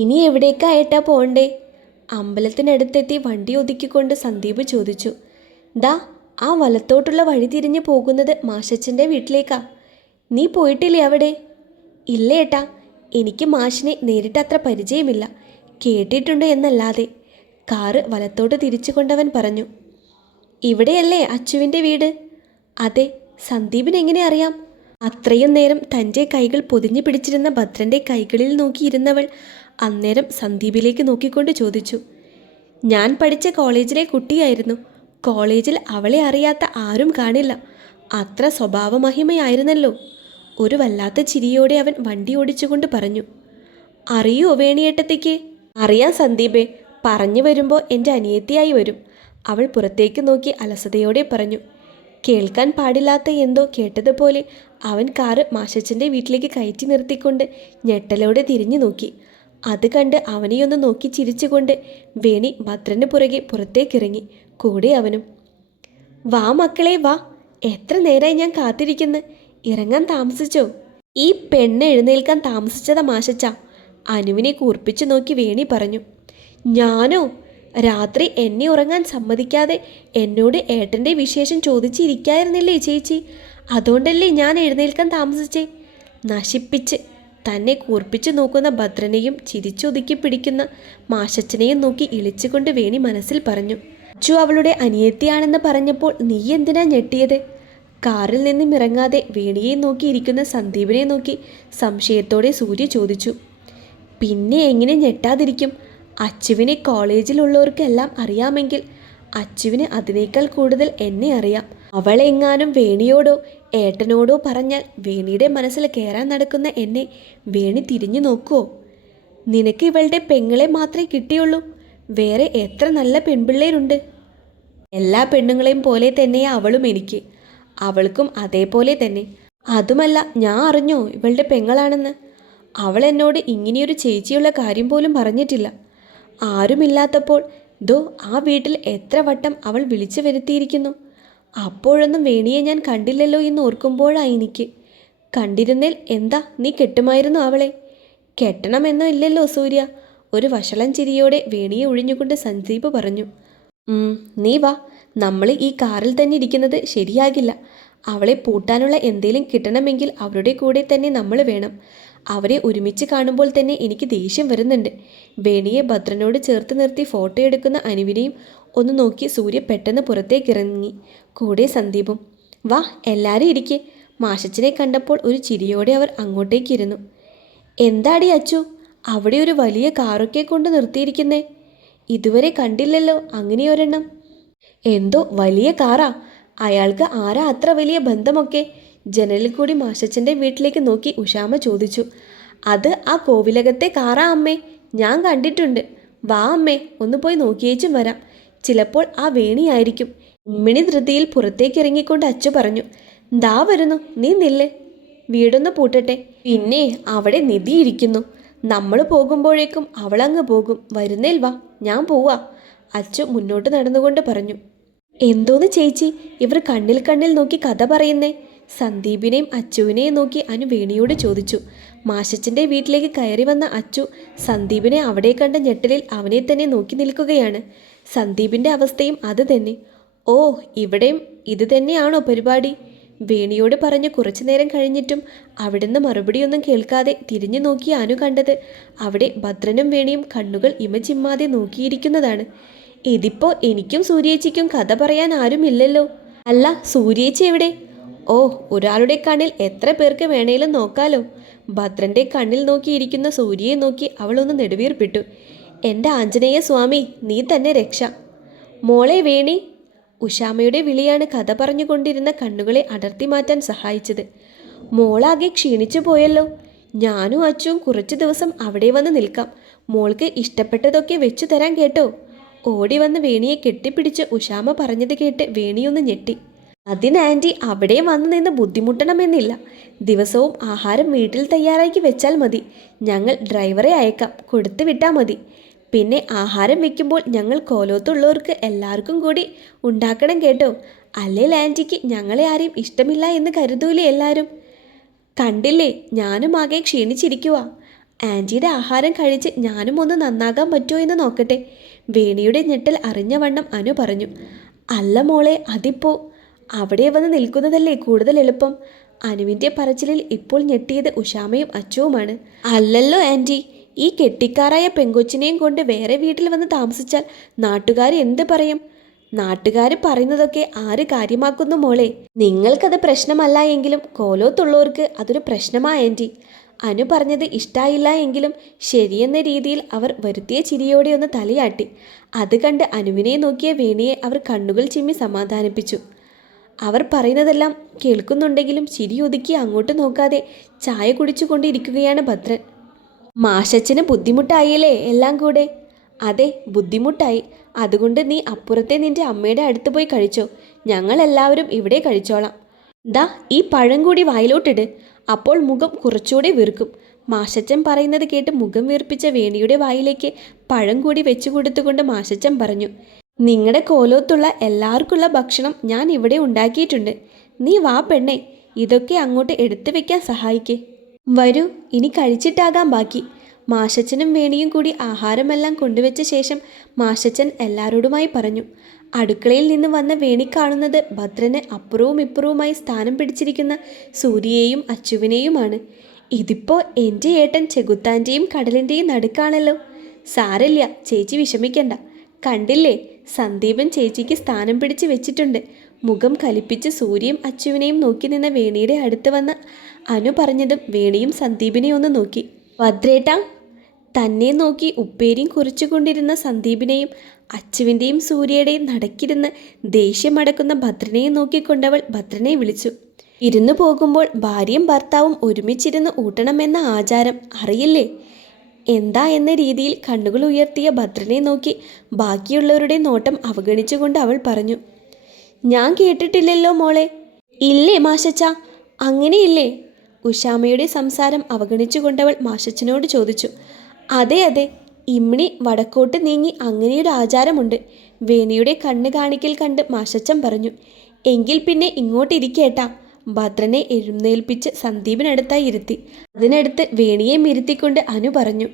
ഇനി എവിടേക്കായിട്ടാ പോണ്ടേ അമ്പലത്തിനടുത്തെത്തി വണ്ടി ഒതുക്കിക്കൊണ്ട് സന്ദീപ് ചോദിച്ചു. ദാ ആ വലത്തോട്ടുള്ള വഴി തിരിഞ്ഞു പോകുന്നത് മാഷച്ചന്റെ വീട്ടിലേക്കാ. നീ പോയിട്ടില്ലേ അവിടെ? ഇല്ല ഏട്ടാ എനിക്ക് മാഷിനെ നേരിട്ട് അത്ര പരിചയമില്ല. കേട്ടിട്ടുണ്ട് എന്നല്ലാതെ. കാറ് വലത്തോട്ട് തിരിച്ചു കൊണ്ടവൻ പറഞ്ഞു. ഇവിടെയല്ലേ അച്ചുവിന്റെ വീട്? അതെ സന്ദീപിന് എങ്ങനെ അറിയാം? അത്രയും നേരം തന്റെ കൈകൾ പൊതിഞ്ഞു പിടിച്ചിരുന്ന ഭദ്രന്റെ കൈകളിൽ നോക്കിയിരുന്നവൾ അന്നേരം സന്ദീപിലേക്ക് നോക്കിക്കൊണ്ട് ചോദിച്ചു ഞാൻ പഠിച്ച കോളേജിലെ കുട്ടിയായിരുന്നു. കോളേജിൽ അവളെ അറിയാത്ത ആരും കാണില്ല. അത്ര സ്വഭാവമഹിമയായിരുന്നല്ലോ. ഒരു വല്ലാത്ത ചിരിയോടെ അവൻ വണ്ടി ഓടിച്ചുകൊണ്ട് പറഞ്ഞു അറിയോ വേണിയേട്ടത്തേക്ക്? അറിയാം സന്ദീപേ പറഞ്ഞു വരുമ്പോൾ എന്റെ അനിയത്തിയായി വരും. അവൾ പുറത്തേക്ക് നോക്കി അലസതയോടെ പറഞ്ഞു കേൾക്കാൻ പാടില്ലാത്ത എന്തോ കേട്ടതുപോലെ അവൻ കാറ് മാഷച്ചന്റെ വീട്ടിലേക്ക് കയറ്റി നിർത്തിക്കൊണ്ട് ഞെട്ടലോടെ തിരിഞ്ഞു നോക്കി. അത് കണ്ട് അവനെയൊന്ന് നോക്കി ചിരിച്ചുകൊണ്ട് വേണി ഭദ്രന് പുറകെ പുറത്തേക്കിറങ്ങി. കൂടെ അവനും വാ മക്കളെ വാ. എത്ര നേരമായി ഞാൻ കാത്തിരിക്കുന്നു. ഇറങ്ങാൻ താമസിച്ചോ? ഈ പെണ്ണ് എഴുന്നേൽക്കാൻ താമസിച്ചതാ മാഷച്ച അനുവിനെ കൂർപ്പിച്ചു നോക്കി വേണി പറഞ്ഞു. ഞാനോ? രാത്രി എന്നെ ഉറങ്ങാൻ സമ്മതിക്കാതെ എന്നോട് ഏട്ടന്റെ വിശേഷം ചോദിച്ചിരിക്കായിരുന്നില്ലേ ചേച്ചി? അതുകൊണ്ടല്ലേ ഞാൻ എഴുന്നേൽക്കാൻ താമസിച്ചേ? നശിപ്പിച്ച് തന്നെ കൂർപ്പിച്ചു നോക്കുന്ന ഭദ്രനെയും ചിരിച്ചൊതുക്കി പിടിക്കുന്ന മാഷച്ചനെയും നോക്കി ഇളിച്ചുകൊണ്ട് വേണി മനസ്സിൽ പറഞ്ഞു അച്ചു അവളുടെ അനിയത്തിയാണെന്ന് പറഞ്ഞപ്പോൾ നീ എന്തിനാ ഞെട്ടിയത്? കാറിൽ നിന്നും ഇറങ്ങാതെ വേണിയെ നോക്കിയിരിക്കുന്ന സന്ദീപിനെ നോക്കി സംശയത്തോടെ സൂര്യ ചോദിച്ചു പിന്നെ എങ്ങനെ ഞെട്ടാതിരിക്കും? അച്ചുവിനെ കോളേജിലുള്ളവർക്കെല്ലാം അറിയാമെങ്കിൽ അച്ചുവിന് അതിനേക്കാൾ കൂടുതൽ എന്നെ അറിയാം. അവളെങ്ങാനും വേണിയോടോ ഏട്ടനോടോ പറഞ്ഞാൽ വേണിയുടെ മനസ്സിൽ കയറാൻ നടക്കുന്ന എന്നെ വേണി തിരിഞ്ഞു നോക്കുമോ നിനക്ക് ഇവളുടെ പെങ്ങളെ മാത്രമേ കിട്ടിയുള്ളൂ. വേറെ എത്ര നല്ല പെൺപിള്ളേരുണ്ട്. എല്ലാ പെണ്ണുങ്ങളെയും പോലെ തന്നെയാ അവളും എനിക്ക്. അവൾക്കും അതേപോലെ തന്നെ. അതുമല്ല ഞാൻ അറിഞ്ഞോ ഇവളുടെ പെങ്ങളാണെന്ന്? അവൾ എന്നോട് ഇങ്ങനെയൊരു ചേച്ചിയുള്ള കാര്യം പോലും പറഞ്ഞിട്ടില്ല. ആരുമില്ലാത്തപ്പോൾ ദോ ആ വീട്ടിൽ എത്ര വട്ടം അവൾ വിളിച്ചു വരുത്തിയിരിക്കുന്നു. അപ്പോഴൊന്നും വേണിയെ ഞാൻ കണ്ടില്ലല്ലോ എന്ന് ഓർക്കുമ്പോഴാണ് എനിക്ക്. കണ്ടിരുന്നേൽ എന്താ നീ കെട്ടുമായിരുന്നു അവളെ? കെട്ടണമെന്നോ ഇല്ലല്ലോ സൂര്യ. ഒരു വഷളൻ ചിരിയോടെ വേണിയെ ഒഴിഞ്ഞുകൊണ്ട് സന്ദീപ് പറഞ്ഞു. നീ വാ. നമ്മൾ ഈ കാറിൽ തന്നെ ഇരിക്കുന്നത് ശരിയാകില്ല. അവളെ പൂട്ടാനുള്ള എന്തേലും കിട്ടണമെങ്കിൽ അവരുടെ കൂടെ തന്നെ നമ്മൾ വേണം. അവരെ ഒരുമിച്ച് കാണുമ്പോൾ തന്നെ എനിക്ക് ദേഷ്യം വരുന്നുണ്ട്. വേണിയെ ഭദ്രനോട് ചേർത്ത് നിർത്തി ഫോട്ടോ എടുക്കുന്ന അനുവിനെയും ഒന്ന് നോക്കി സൂര്യ പെട്ടെന്ന് പുറത്തേക്ക് ഇറങ്ങി. കൂടെ സന്ദീപും വാ എല്ലാവരും ഇരിക്കെ മാഷച്ചനെ കണ്ടപ്പോൾ ഒരു ചിരിയോടെ അവർ അങ്ങോട്ടേക്കിരുന്നു എന്താടി അച്ചു അവിടെ ഒരു വലിയ കാറൊക്കെ കൊണ്ട് നിർത്തിയിരിക്കുന്നേ? ഇതുവരെ കണ്ടില്ലല്ലോ അങ്ങനെ ഒരെണ്ണം. എന്തോ വലിയ കാറാ. അയാൾക്ക് ആരാ അത്ര വലിയ ബന്ധമൊക്കെ? ജനലിൽ കൂടി മാഷച്ചന്റെ വീട്ടിലേക്ക് നോക്കി ഉഷാമ ചോദിച്ചു അത് ആ കോവിലകത്തെ കാറാ അമ്മേ ഞാൻ കണ്ടിട്ടുണ്ട്. വാ അമ്മേ ഒന്ന് പോയി നോക്കിയേച്ചും വരാം. ചിലപ്പോൾ ആ വേണിയായിരിക്കും ഉമ്മിണി ധൃതിയിൽ പുറത്തേക്ക് ഇറങ്ങിക്കൊണ്ട് അച്ചു പറഞ്ഞു ദാ വരുന്നു നീ നില്ല്. വീടൊന്ന് പൂട്ടട്ടെ. പിന്നെ അവിടെ നിധി ഇരിക്കുന്നു. നമ്മൾ പോകുമ്പോഴേക്കും അവളങ്ങ് പോകും. വരുന്നേൽ വാ ഞാൻ പോവാ. അച്ചു മുന്നോട്ട് നടന്നുകൊണ്ട് പറഞ്ഞു എന്തോന്ന് ചേച്ചി ഇവർ കണ്ണിൽ കണ്ണിൽ നോക്കി കഥ പറയുന്നേ. സന്ദീപിനെയും അച്ചുവിനെയും നോക്കി അനു വേണിയോട് ചോദിച്ചു മാഷച്ചന്റെ വീട്ടിലേക്ക് കയറി വന്ന അച്ചു സന്ദീപിനെ അവിടെ കണ്ട ഞെട്ടലിൽ അവനെ തന്നെ നോക്കി നിൽക്കുകയാണ്. സന്ദീപിന്റെ അവസ്ഥയും അത് തന്നെ. ഓ ഇവിടെയും ഇത് തന്നെയാണോ പരിപാടി വേണിയോട് പറഞ്ഞ് കുറച്ചു നേരം കഴിഞ്ഞിട്ടും അവിടുന്ന് മറുപടിയൊന്നും കേൾക്കാതെ തിരിഞ്ഞു നോക്കി അനു കണ്ടത് അവിടെ ഭദ്രനും വേണിയും കണ്ണുകൾ ഇമചിമ്മാതെ നോക്കിയിരിക്കുന്നതാണ്. ഇതിപ്പോൾ എനിക്കും സൂര്യേച്ചിക്കും കഥ പറയാൻ ആരുമില്ലല്ലോ. അല്ല സൂര്യേച്ചി എവിടെ? ഓ ഒരാളുടെ കണ്ണിൽ എത്ര പേർക്ക് വേണേലും നോക്കാലോ. ഭദ്രന്റെ കണ്ണിൽ നോക്കിയിരിക്കുന്ന സൂര്യയെ നോക്കി അവളൊന്ന് നെടുവീർപ്പിട്ടു. എന്റെ ആഞ്ജനേയ സ്വാമി നീ തന്നെ രക്ഷ. മോളെ വേണി. ഉഷാമയുടെ വിളിയാണ് കഥ പറഞ്ഞുകൊണ്ടിരുന്ന കണ്ണുകളെ അടർത്തി മാറ്റാൻ സഹായിച്ചത്. മോളാകെ ക്ഷീണിച്ചു പോയല്ലോ. ഞാനും അച്ചും കുറച്ചു ദിവസം അവിടെ വന്ന് നിൽക്കാം. മോൾക്ക് ഇഷ്ടപ്പെട്ടതൊക്കെ വെച്ചു തരാൻ കേട്ടോ. ഓടി വന്ന് വേണിയെ കെട്ടിപ്പിടിച്ച് ഉഷാമ പറഞ്ഞത് കേട്ട് വേണിയൊന്ന് ഞെട്ടി. അതിന് ആന്റി അവിടെ വന്നു നിന്ന് ബുദ്ധിമുട്ടണമെന്നില്ല. ദിവസവും ആഹാരം വീട്ടിൽ തയ്യാറാക്കി വെച്ചാൽ മതി. ഞങ്ങൾ ഡ്രൈവറെ അയക്കാം. കൊടുത്തു വിട്ടാൽ മതി. പിന്നെ ആഹാരം വെക്കുമ്പോൾ ഞങ്ങൾ കോലോത്തുള്ളവർക്ക് എല്ലാവർക്കും കൂടി ഉണ്ടാക്കണം കേട്ടോ. അല്ലെങ്കിൽ ആന്റിക്ക് ഞങ്ങളെ ആരെയും ഇഷ്ടമില്ല എന്ന് കരുതൂലേ എല്ലാവരും കണ്ടില്ലേ? ഞാനും ആകെ ക്ഷീണിച്ചിരിക്കുക ആന്റിയുടെ ആഹാരം കഴിച്ച് ഞാനും ഒന്ന് നന്നാകാൻ പറ്റുമോ എന്ന് നോക്കട്ടെ. വേണിയുടെ ഞെട്ടൽ അറിഞ്ഞ വണ്ണം അനു പറഞ്ഞു. അല്ല മോളെ അതിപ്പോ അവിടെ വന്ന് നിൽക്കുന്നതല്ലേ കൂടുതൽ എളുപ്പം? അനുവിന്റെ പറച്ചിലിൽ ഇപ്പോൾ ഞെട്ടിയത് ഉഷാമയും അച്ചുവുമാണ്. അല്ലല്ലോ ആന്റി ഈ കെട്ടിക്കാറായ പെങ്കൊച്ചിനെയും കൊണ്ട് വേറെ വീട്ടിൽ വന്ന് താമസിച്ചാൽ നാട്ടുകാർ എന്ത് പറയും? നാട്ടുകാർ പറയുന്നതൊക്കെ ആര് കാര്യമാക്കുന്നു മോളെ? നിങ്ങൾക്കത് പ്രശ്നമല്ല എങ്കിലും കോലോത്തുള്ളവർക്ക് അതൊരു പ്രശ്നമാ ആന്റി അനു പറഞ്ഞത് ഇഷ്ടായില്ല എങ്കിലും ശരിയെന്ന രീതിയിൽ അവർ വരുത്തിയ ചിരിയോടെ ഒന്ന് തലയാട്ടി. അത് കണ്ട് അനുവിനെ നോക്കിയ വേണിയെ അവർ കണ്ണുകൾ ചിമ്മി സമാധാനിപ്പിച്ചു. അവർ പറയുന്നതെല്ലാം കേൾക്കുന്നുണ്ടെങ്കിലും ചിരി ഒതുക്കി അങ്ങോട്ട് നോക്കാതെ ചായ കുടിച്ചുകൊണ്ടിരിക്കുകയാണ് ഭദ്രൻ. മാഷച്ചന് ബുദ്ധിമുട്ടായില്ലേ എല്ലാം കൂടെ? അതെ ബുദ്ധിമുട്ടായി. അതുകൊണ്ട് നീ അപ്പുറത്തെ നിന്റെ അമ്മയുടെ അടുത്ത് പോയി കഴിച്ചോ. ഞങ്ങളെല്ലാവരും ഇവിടെ കഴിച്ചോളാം. ദാ ഈ പഴം കൂടി വായിലോട്ടിട്. അപ്പോൾ മുഖം കുറച്ചുകൂടെ വീർക്കും. മാഷച്ചൻ പറയുന്നത് കേട്ട് മുഖം വീർപ്പിച്ച വേണിയുടെ വായിലേക്ക് പഴം കൂടി വെച്ചു കൊടുത്തുകൊണ്ട് മാഷച്ചൻ പറഞ്ഞു നിങ്ങളുടെ കോലോത്തുള്ള എല്ലാവർക്കുള്ള ഭക്ഷണം ഞാൻ ഇവിടെ ഉണ്ടാക്കിയിട്ടുണ്ട്. നീ വാ പെണ്ണെ ഇതൊക്കെ അങ്ങോട്ട് എടുത്തു വെക്കാൻ സഹായിക്കേ. വരൂ ഇനി കഴിച്ചിട്ടാകാം ബാക്കി. മാഷച്ചനും വേണിയും കൂടി ആഹാരമെല്ലാം കൊണ്ടുവച്ച ശേഷം മാഷച്ചൻ എല്ലാവരോടുമായി പറഞ്ഞു. അടുക്കളയിൽ നിന്ന് വന്ന വേണി കാണുന്നത് ഭദ്രന് അപ്പുറവും ഇപ്പുറവുമായി സ്ഥാനം പിടിച്ചിരിക്കുന്ന സൂര്യയെയും അച്ചുവിനെയുമാണ്. ഇതിപ്പോൾ എന്റെ ഏട്ടൻ ചെകുത്താന്റെയും കടലിന്റെയും നടുക്കാണല്ലോ. സാരല്ല ചേച്ചി വിഷമിക്കണ്ട. കണ്ടില്ലേ സന്ദീപൻ ചേച്ചിക്ക് സ്ഥാനം പിടിച്ച് വെച്ചിട്ടുണ്ട്. മുഖം കലിപ്പിച്ച് സൂര്യയും അച്ചുവിനെയും നോക്കി നിന്ന വേണിയുടെ അടുത്ത് വന്ന് അനു പറഞ്ഞതും വേണിയും സന്ദീപിനെ ഒന്ന് നോക്കി. വദ്രേട്ടാ തന്നെ നോക്കി ഉപ്പേരിയും കുറിച്ചുകൊണ്ടിരുന്ന സന്ദീപിനെയും അച്ചുവിന്റെയും സൂര്യയുടെയും നടക്കിരുന്ന് ദേഷ്യമടക്കുന്ന ഭദ്രനെയും നോക്കിക്കൊണ്ടവൾ ഭദ്രനെ വിളിച്ചു. ഇരുന്നു പോകുമ്പോൾ ഭാര്യയും ഭർത്താവും ഒരുമിച്ചിരുന്ന് ഊട്ടണമെന്ന ആചാരം അറിയില്ലേ? എന്താ എന്ന രീതിയിൽ കണ്ണുകൾ ഉയർത്തിയ ഭദ്രനെ നോക്കി ബാക്കിയുള്ളവരുടെ നോട്ടം അവഗണിച്ചുകൊണ്ട് അവൾ പറഞ്ഞു ഞാൻ കേട്ടിട്ടില്ലല്ലോ മോളെ. ഇല്ലേ മാഷച്ച അങ്ങനെയില്ലേ? ഉഷാമയുടെ സംസാരം അവഗണിച്ചുകൊണ്ടവൾ മാഷച്ചനോട് ചോദിച്ചു അതെ അതെ ഇമ്മിണി വടക്കോട്ട് നീങ്ങി അങ്ങനെയൊരു ആചാരമുണ്ട്. വേണിയുടെ കണ്ണ് കാണിക്കൽ കണ്ട് മാഷച്ചൻ പറഞ്ഞു എങ്കിൽ പിന്നെ ഇങ്ങോട്ടിരിക്കേട്ടാ ഭദ്രനെ എഴുന്നേൽപ്പിച്ച് സന്ദീപിനടുത്തായി ഇരുത്തി. അതിനടുത്ത് വേണിയെ ഇരുത്തിക്കൊണ്ട് അനു പറഞ്ഞു